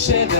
się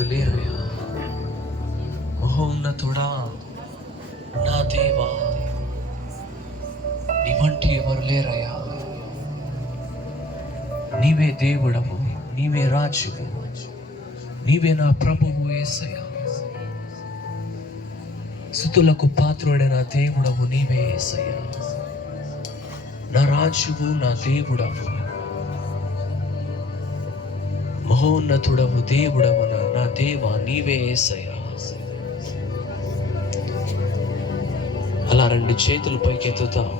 ले आया మొహం ఉన్న తోడా నా దేవా నీ వంటి ఎవరు లేరయ్యా నీవే దేవుడము నీవే రాజువు నీవే నా ప్రభువు ఏసయ్యా స్థుతులకు పాత్రుడైన దేవుడవు నీవే ఏసయ్యా నా రాజువు నా దేవుడవు మహోన్నతుడవు దేవుడవన నా దేవ నీవే సయా అలా రెండు చేతులు పైకెత్తుతాం.